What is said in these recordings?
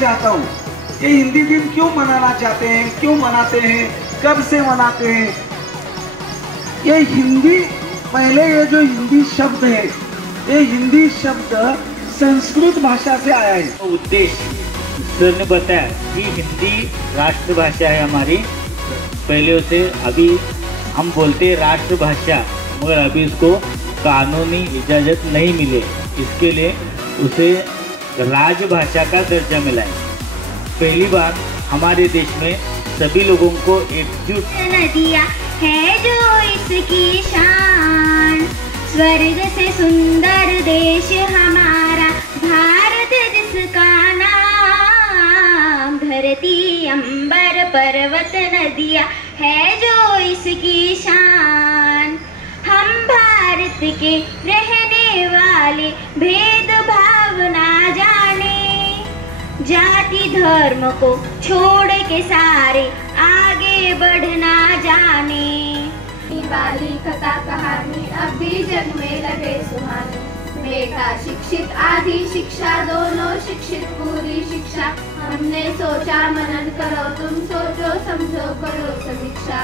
चाहता हूँ, ये हिंदी दिन क्यों मनाना चाहते हैं, क्यों मनाते हैं, कब से मनाते हैं। ये हिंदी, पहले ये जो हिंदी शब्द है, ये हिंदी शब्द संस्कृत भाषा से आया है। उद्देश्य सर ने बताया कि हिंदी राष्ट्रभाषा है हमारी, पहले उसे, अभी हम बोलते हैं राष्ट्रभाषा, मगर अभी इसको कानूनी इजाज़त नहीं मिले, इसके लिए उसे राजभाषा का दर्जा मिला है। पहली बार हमारे देश में सभी लोगों को एकजुट नदियाँ है जो इसकी शान, स्वर्ग से सुंदर देश हमारा भारत जिसका नाम, धरती अंबर पर्वत नदियाँ है जो इसकी शान। हम भारत के रहने वाले भेदभाव ना जाने, जाति धर्म को छोड़ के सारे आगे बढ़ना जाने। वाली कथा कहानी अब भी जग में लगे सुहानी, बेटा शिक्षित आधी शिक्षा दोनों शिक्षित पूरी शिक्षा। हमने सोचा मनन करो, तुम सोचो समझो करो समीक्षा,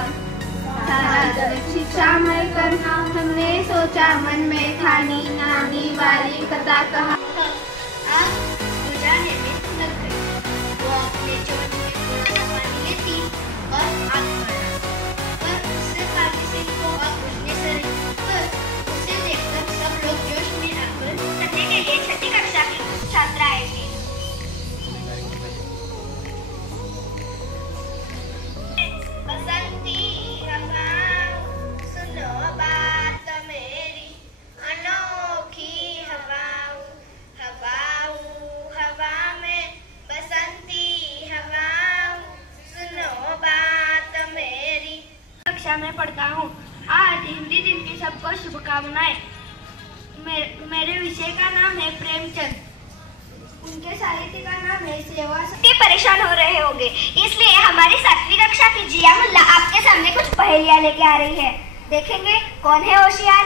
सारा जगत शिक्षामय करना हमने सोचा मन में ठानी। नानी वाली कथा कहानी वो अपने चोट में थोड़ा पानी लेती और आग बढ़ा, पर उससे पानी से को आग बुझने से रही। पर उसे देखकर सब लोग जोश में आकर पढ़ने के लिए छठी कक्षा की छात्र आए थे। बसंती हवा सुनो बात मेरी, अनोखी हवाओं हवाओं हवा में, बसंती हवाओं सुनो बात मेरी। कक्षा में पढ़ता हूँ। आज हिंदी दिन की सबको शुभकामनाएं। मेरे विषय का नाम है प्रेमचंद, उनके साहित्य का नाम है सेवा। सबके परेशान हो रहे होंगे, इसलिए हमारी 7वीं कक्षा की जिया मुल्ला आपके सामने कुछ पहेलियां लेके आ रही है। देखेंगे कौन है होशियार।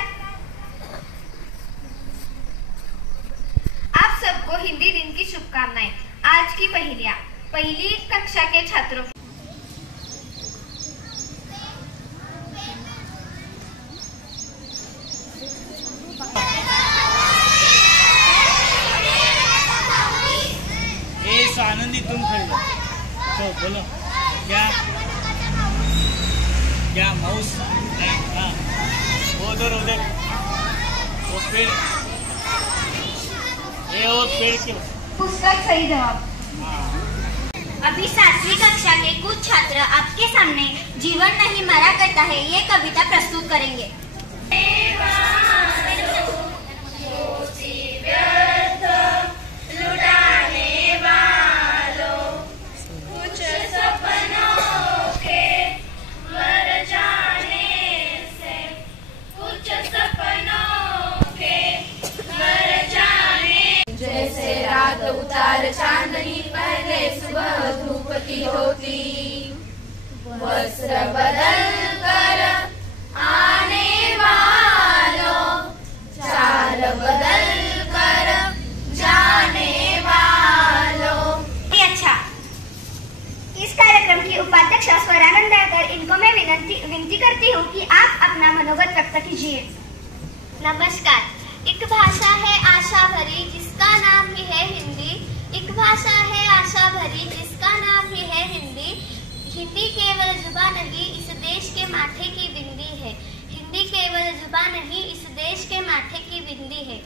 आप सबको हिंदी दिन की शुभकामनाएं। आज की पहेलियां पहली कक्षा के छात्रों। आनंदी तुम खड़े हो तो बोलो, क्या क्या माउस नहीं? हाँ, उधर उधर वो पेड़, ये वो पेड़ के पुस्तक सही जवाब। अभी 7वीं कक्षा के कुछ छात्र आपके सामने जीवन नहीं मरा करता है ये कविता प्रस्तुत करेंगे। जैसे रात उतार चांदनी पहले सुबह धूप की होती, वस्त्र बदल कर आने वालों, चाल बदल कर जाने वालों। अच्छा, इस कार्यक्रम की उपाध्यक्ष स्वरानंद दयाकर, इनको मैं विनती करती हूँ कि आप अपना मनोगत व्यक्त कीजिए। नमस्कार। एक भाषा है आशा भरी जिसका नाम ही है हिंदी, एक भाषा है आशा भरी जिसका नाम ही है हिंदी। हिंदी केवल जुबान नहीं इस देश के माथे की बिंदी है, हिंदी केवल जुबान नहीं इस देश के माथे की बिंदी है।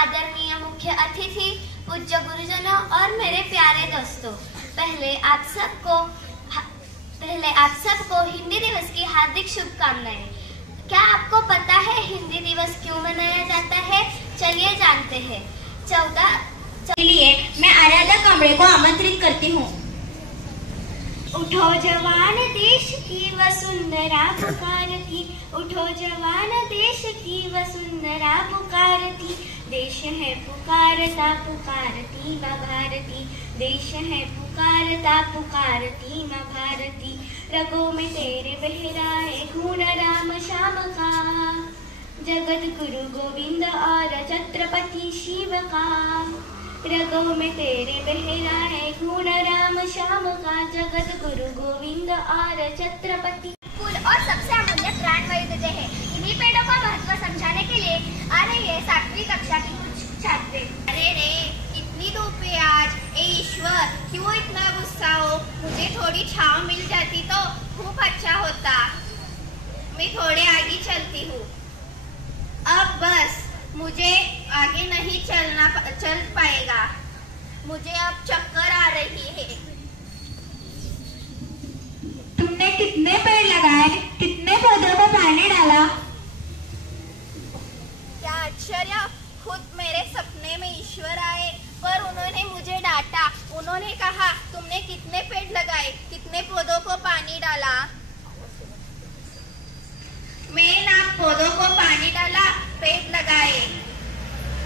आदरणीय मुख्य अतिथि, पूज्य गुरुजनों और मेरे प्यारे दोस्तों, पहले आप सबको हिंदी दिवस की हार्दिक शुभकामनाएं। क्या आपको पता है हिंदी दिवस क्यों मनाया जाता है? चलिए जानते हैं। 14 चलिए मैं आराधा कांबळे को आमंत्रित करती हूँ। उठो जवान देश की वसुंधरा पुकारती, उठो जवान देश की वसुंधरा पुकारती। देश है पुकारता पुकारती माँ भारती, देश है पुकारता पुकारती माँ भारती। रगों में तेरे बहराए खून राम श्याम का, जगत गुरु गोविंद और छत्रपति शिव का। रगों में तेरे बहराए गुण राम श्याम का जगत गुरु गोविंद और छत्रपति। फूल और सबसे अमूल्य प्राण वैविध्य है। इन्हीं पेड़ों का महत्व समझाने के लिए आ रही है 7वीं कक्षा की कुछ छात्रें। अरे रे, इतनी धूप है आज। ए ईश्वर, क्यों इतना गुस्सा हो? मुझे थोड़ी छांव मिल जाती तो खूब अच्छा होता। मैं थोड़े आगे चलती हूँ। अब बस मुझे आगे नहीं चल पाएगा। मुझे अब चक्कर आ रही है। तुमने कितने पेड़ लगाए, कितने पौधों को पानी डाला? क्या आश्चर्य, खुद मेरे सपने में ईश्वर आए पर उन्होंने मुझे डांटा। उन्होंने कहा, तुमने कितने पेड़ लगाए, कितने पौधों को पानी डाला? मैं ना पौधों को पानी डाला, पेड़ लगाए।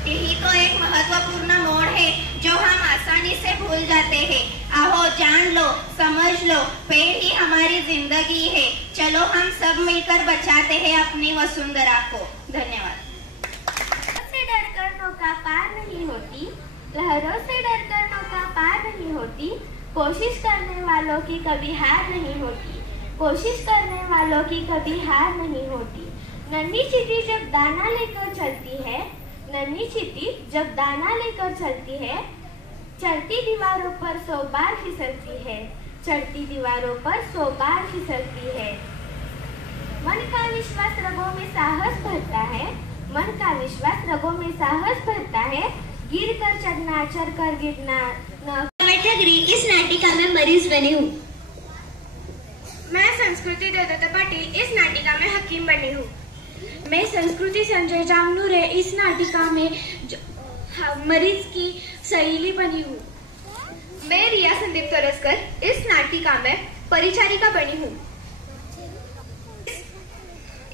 यही तो एक महत्वपूर्ण मोड़ है जो हम आसानी से भूल जाते हैं। आओ जान लो, समझ लो, पेड़ ही हमारी जिंदगी है। चलो हम सब मिलकर बचाते हैं अपनी वसुंधरा को। धन्यवाद। से डरकर नौका पार नहीं होती, लहरों से डरकर नौका पार नहीं होती। कोशिश करने वालों की कभी हार नहीं होती, कोशिश करने वालों की कभी हार नहीं होती। नन्ही चींटी जब दाना लेकर चलती है, नन्ही चींटी जब दाना लेकर चलती है, चढ़ती दीवारों पर 100 बार फिसलती है, चढ़ती दीवारों पर 100 बार फिसलती है। मन का विश्वास रगों में साहस भरता है, मन का विश्वास रगों में साहस भरता है। गिर कर चढ़ना, चढ़ कर गिरना न। इस नाटिका में मरीज बनी हूँ। मैं संस्कृति देवदत्त पाटिल इस नाटिका में हकीम बनी हूँ। मैं संस्कृति संजय जामनूरे इस नाटिका में मरीज की सहेली बनी हूँ। मैं रिया संदीप तरसकर इस नाटिका में परिचारिका बनी हूँ।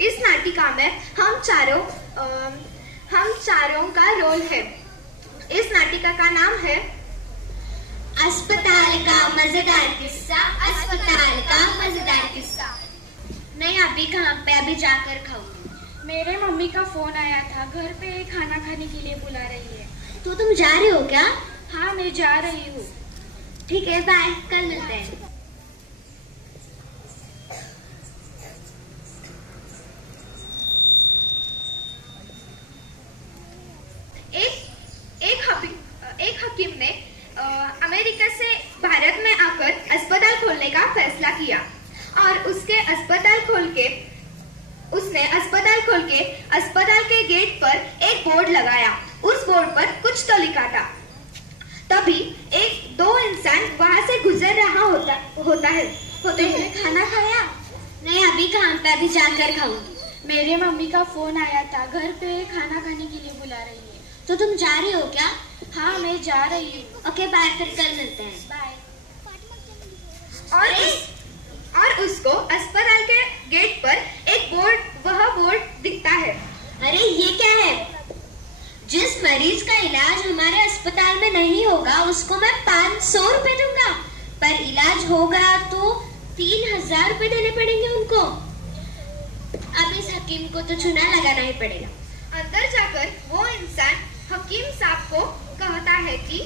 इस नाटिका में हम चारों का रोल है। इस नाटिका का नाम है अस्पताल का मजेदार किस्सा, अस्पताल का मजेदार किस्सा। मैं अभी कहाँ पे, अभी जाकर खाऊंगी। मेरे मम्मी का फोन आया था, घर पे खाना खाने के लिए बुला रही है। तो तुम जा रही हो क्या? हाँ, मैं जा रही हूँ। ठीक है, बाय, कल मिलते हैं। एक हकीम ने अमेरिका से भारत में आकर अस्पताल खोलने का फैसला किया और उसने अस्पताल खोल के अस्पताल के गेट पर एक बोर्ड लगाया। उस बोर्ड पर कुछ तो लिखा था। तभी 1-2 इंसान वहां से गुजर रहा होता है। खाना खाया? नहीं, अभी कहाँ पे, अभी जाकर खाऊंगी। मेरे मम्मी का फोन आया था, घर पे खाना खाने के लिए बुला रही है। तो तुम जा रही हो क्या? हाँ, मैं जा रही हूँ। ओके, बाय, फिर कल मिलते हैं। बाय। और उसको अस्पताल के गेट पर वह बोर्ड दिखता है। अरे ये क्या है? जिस मरीज का इलाज हमारे अस्पताल में नहीं होगा उसको मैं 500 रुपए दूंगा, पर इलाज होगा तो 3000 रुपए देने पड़ेंगे उनको। अब इस हकीम को तो चूना लगाना ही पड़ेगा। अंदर जाकर वो इंसान हकीम साहब को कहता है कि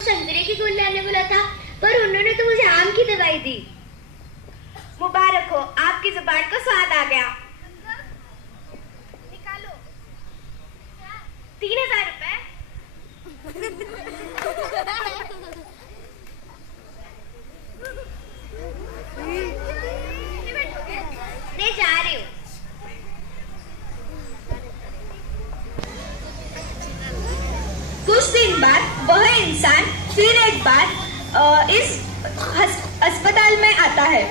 संतरे की गोली लाने बोला था, पर उन्होंने तो मुझे आम की दवाई दी। मुबारक हो, आपकी जुबान को स्वाद आ गया। निकालो 3000 रुपए। मैं जा रही हूँ। कुछ दिन बाद वह इंसान फिर एक बार इस अस्पताल में आता है।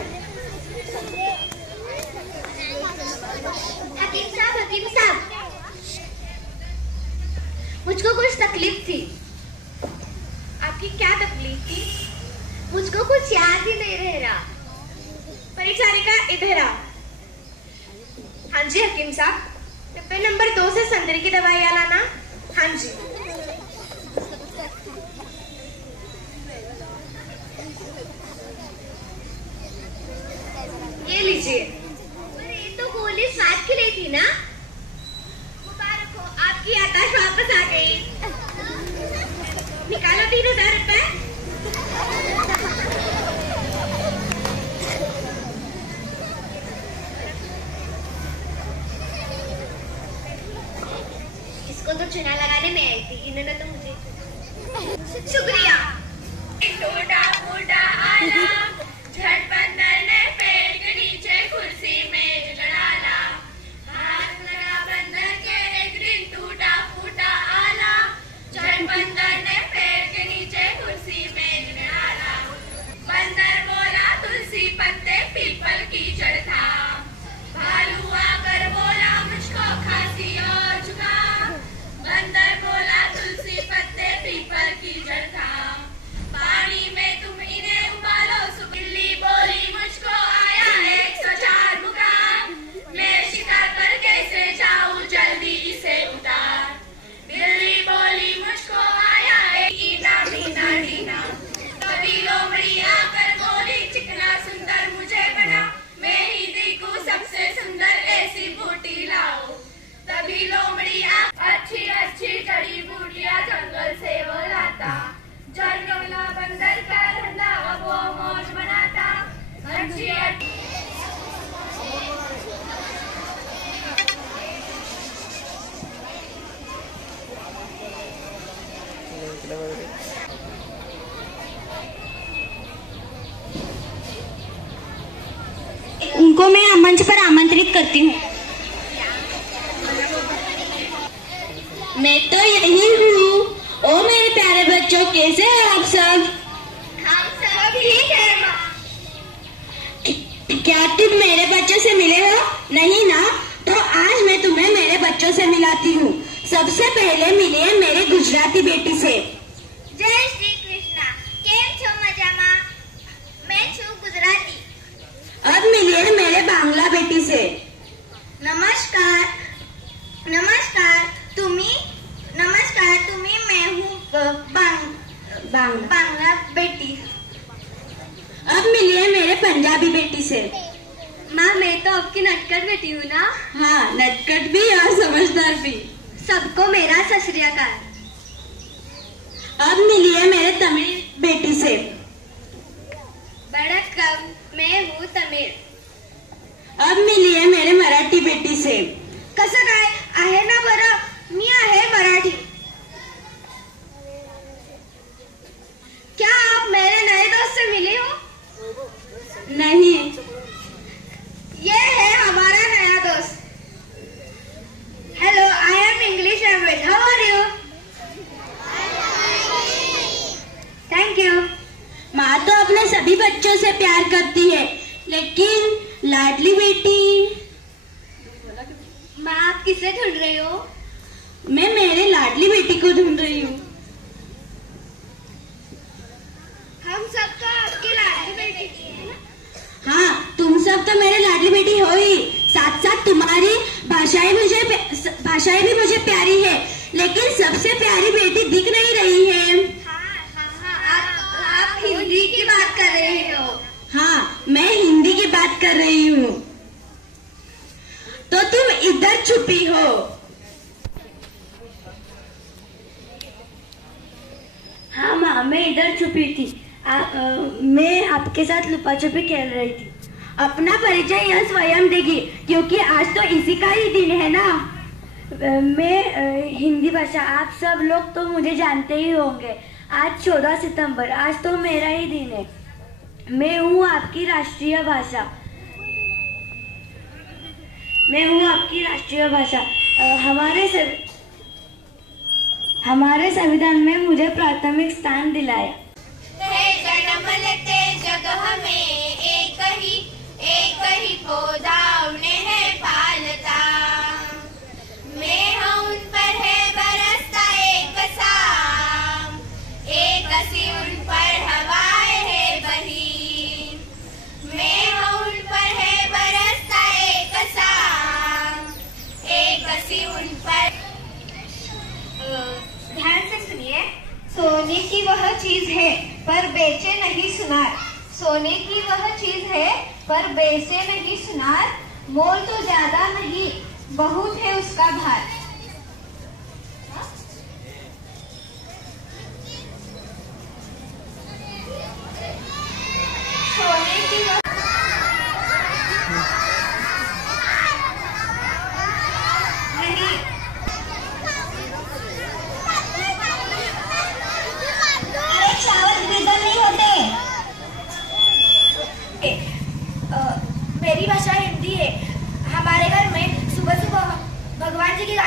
हकीम साहब, मुझको कुछ तकलीफ थी। आपकी क्या तकलीफ थी? मुझको कुछ याद ही नहीं रह रहा। परिचारिका इधर आ। हाँ जी हकीम साहब, डिब्बे नंबर 2 से संतरे की दवाई लाना। हाँ जी। ये लीजिए। ये तो गोली स्वाद के लिए थी ना? मुबारक हो, आपकी याददाश्त वापस आ गई। निकालो 3000 रुपए। इसको तो चुना लगाने में आई थी, इन्होंने तो मुझे शुक्रिया। टूटा फूटा आला, झट बंदर ने पेड़ के नीचे कुर्सी मेज डाला। हाथ लगा बंदर के, एक दिन टूटा फूटा आला, झट बंदर ने पेड़ के नीचे कुर्सी मेज डाला। बंदर बोला तुलसी पत्ते पीपल की जड़ था, भालू आकर बोला मुझको खांसी और जुकाम। बंदर बोला तुलसी पत्ते पीपल की जड़ था, पानी में तुम इन्हें उबालो। बिल्ली बोली मुझको आया 104 मुकाम, मैं शिकार पर कैसे जाऊं, जल्दी इसे उतार। बिल्ली बोली मुझको आया ईना मीना ढीना, कभी लोमड़ी आकर बोली चिकना सुंदर मुझे बना, मैं ही देखूं सबसे सुंदर ऐसी बूटी लाओ। तभी लोमड़ी अच्छी अच्छी जड़ी बूटियां जंगल से वो लाता, जंगला बंदर का धंधा अब वो मौज बनाता। अच्छी उनको मैं मंच पर आमंत्रित करती हूँ। मैं तो यही हूँ। ओ मेरे प्यारे बच्चों, कैसे हैं आप सब? हम सब ठीक हैं माँ। क्या तुम मेरे बच्चों से मिले हो? नहीं ना, तो आज मैं तुम्हें मेरे बच्चों से मिलाती हूँ। सबसे पहले मिलिए मेरे गुजराती बेटी से। जय श्री कृष्णा, केम छो मजामा? मैं छू गुजराती। अब मिलिए मेरे बांग्ला बेटी से। नमस्कार। नमस्कार तुम्ही मैं हूँ बांग्ला बेटी। अब मिलिए मेरे पंजाबी बेटी से। माँ मैं तो आपकी नटखट बेटी हूँ ना? हाँ, नटखट भी और समझदार भी। सबको मेरा सत श्री अकाल। अब मिलिए मेरे तमिल बेटी से। वणक्कम, मैं हूँ तमिळ। अब मिलिए मेरे मराठी बेटी से। कसं काय आहे ना बरं, मी आहे मराठी। क्या आप मेरे नए दोस्त से मिले हो? नहीं। ये है हमारा नया दोस्त। Hello, I am English language, how are you? Thank you. माँ तो अपने सभी बच्चों से प्यार करती है, लेकिन लाडली बेटी। माँ आप किसे ढूंढ रही हो? मैं मेरे लाडली बेटी को ढूंढ रही हूँ। हम सब तो आपकी लाडली बेटी हैं ना? हाँ, तुम सब तो मेरे लाडली बेटी हो ही, साथ साथ तुम्हारी भाषाएं भी मुझे प्यारी है, लेकिन सबसे प्यारी बेटी दिख नहीं रही है। आप हिंदी की बात कर रहे हो? हाँ, मैं हिंदी की बात कर रही हूँ। तो तुम इधर छुपी हो। हाँ माँ, मैं इधर छुपी थी। मैं आपके साथ लुपा छुपी खेल रही थी। अपना परिचय यह स्वयं देगी, क्योंकि आज तो इसी का ही दिन है ना। मैं हिंदी भाषा, आप सब लोग तो मुझे जानते ही होंगे। आज 14 सितंबर, आज तो मेरा ही दिन है। मैं हूँ आपकी राष्ट्रीय भाषा। हमारे संविधान में मुझे प्राथमिक स्थान दिलाया। जन्म लेते जगह में एक ही पौधा उन्हें है पालता। मैं हूँ उन पर है बरसता एक साम, एक सी उन पर हवाएं है बही। मैं हूँ उन पर है बरसता एक साम, एक सी उन पर। ध्यान से सुनिए। सोने की वह चीज है पर बेचे नहीं सुनार, सोने की वह चीज है पर बेचे नहीं सुनार। मोल तो ज्यादा नहीं, बहुत है उसका भार।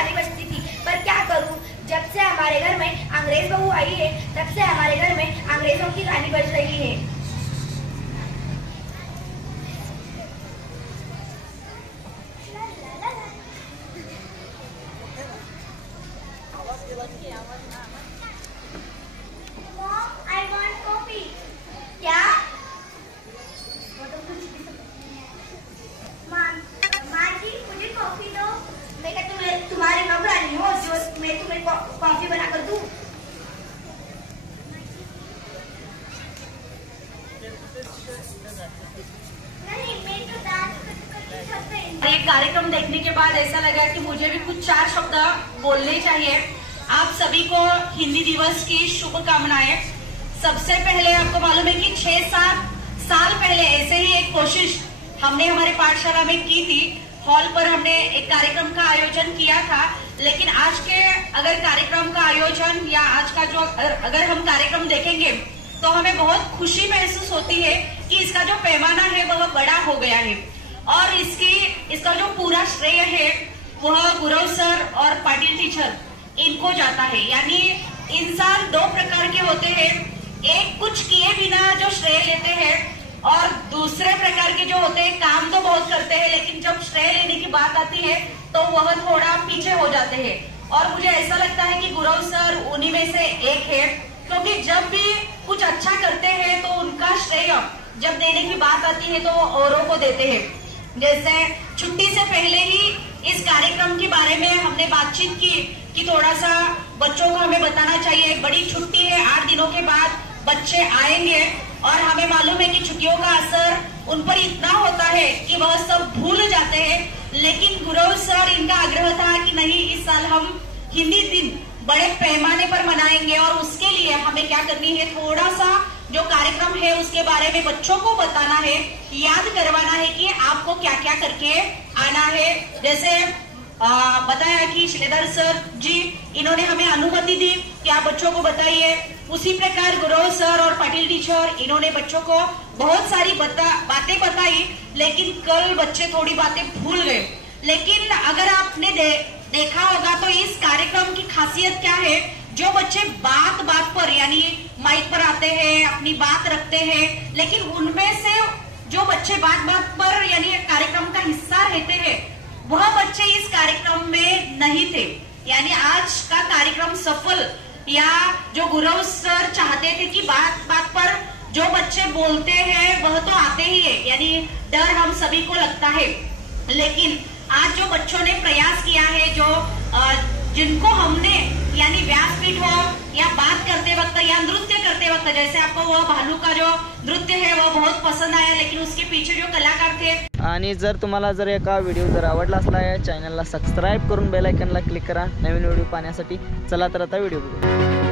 रानी बजती थी, पर क्या करूं, जब से हमारे घर में अंग्रेज बहू आई है तब से हमारे घर में अंग्रेजों की रानी बज रही है। I want coffee. क्या? माँ जी मुझे कॉफी दो। मैं क्या तुम्हारी नौकरानी हो जो मैं तुम्हें कॉफी बना कर दूं? नहीं, मैं तो डांस करके छत पे। ये कार्यक्रम देखने के बाद ऐसा लगा कि मुझे भी कुछ 4 शब्द बोलने चाहिए। आप सभी को हिंदी दिवस की शुभकामनाएं। सबसे पहले आपको मालूम है कि 6-7 साल पहले ऐसे ही एक कोशिश हमने हमारे पाठशाला में की थी। हॉल पर हमने एक कार्यक्रम का आयोजन किया था, लेकिन आज के अगर कार्यक्रम का आयोजन या आज का जो अगर हम कार्यक्रम देखेंगे तो हमें बहुत खुशी महसूस होती है कि इसका जो पैमाना है वह बड़ा हो गया है और इसका जो पूरा श्रेय है वह गुरव सर और पाटिल टीचर इनको जाता है। यानी इंसान 2 प्रकार के होते हैं, एक कुछ किए बिना जो श्रेय लेते हैं और दूसरे प्रकार के जो होते हैं काम तो बहुत करते हैं लेकिन जब श्रेय लेने की बात आती है तो वह थोड़ा पीछे हो जाते हैं। और मुझे ऐसा लगता है कि गुरव सर उन्हीं में से एक है, क्योंकि जब भी कुछ अच्छा करते हैं तो उनका श्रेय जब देने की बात आती है तो औरों को देते हैं। जैसे छुट्टी से पहले ही इस कार्यक्रम के बारे में हमने बातचीत की कि थोड़ा सा बच्चों को हमें बताना चाहिए। एक बड़ी छुट्टी है, 8 दिनों के बाद बच्चे आएंगे और हमें मालूम है कि छुट्टियों का असर उन पर इतना होता है कि वह सब भूल जाते हैं। लेकिन गुरव सर इनका आग्रह था कि नहीं, इस साल हम हिंदी दिन बड़े पैमाने पर मनाएंगे और उसके लिए हमें क्या करनी है, थोड़ा सा जो कार्यक्रम है उसके बारे में बच्चों को बताना है, याद करवाना है कि आपको क्या क्या करके आना है। जैसे बताया कि श्रीधर सर जी इन्होंने हमें अनुमति दी कि आप बच्चों को बताइए। उसी प्रकार गुरव सर और पाटिल टीचर इन्होंने बच्चों को बहुत सारी बातें बताई, लेकिन कल बच्चे थोड़ी बातें भूल गए। लेकिन अगर आपने देखा होगा तो इस कार्यक्रम की खासियत क्या है, जो बच्चे बात बात पर यानी माइक पर आते हैं, अपनी बात रखते हैं, लेकिन उनमें से जो बच्चे बात बात पर यानी कार्यक्रम का हिस्सा रहते हैं वह बच्चे इस कार्यक्रम में नहीं थे। यानी आज का कार्यक्रम सफल या जो गुरव सर चाहते थे कि बात बात पर जो बच्चे बोलते हैं वह तो आते ही है, यानी डर हम सभी को लगता है। लेकिन आज जो बच्चों ने प्रयास किया है, जो जिनको हमने यानी व्यासपीठ हो या बात करते वक्त या नृत्य करते वक्त, जैसे आपको वह भालू का जो नृत्य है वह बहुत पसंद आया, लेकिन उसके पीछे जो कलाकार थे। आणि जर तुम्हाला जर एका व्हिडिओ जर आवडला असला या चॅनलला सबस्क्राईब करून बेल आयकॉनला क्लिक करा नवीन व्हिडिओ पाहण्यासाठी। चला तर आता व्हिडिओ बघू।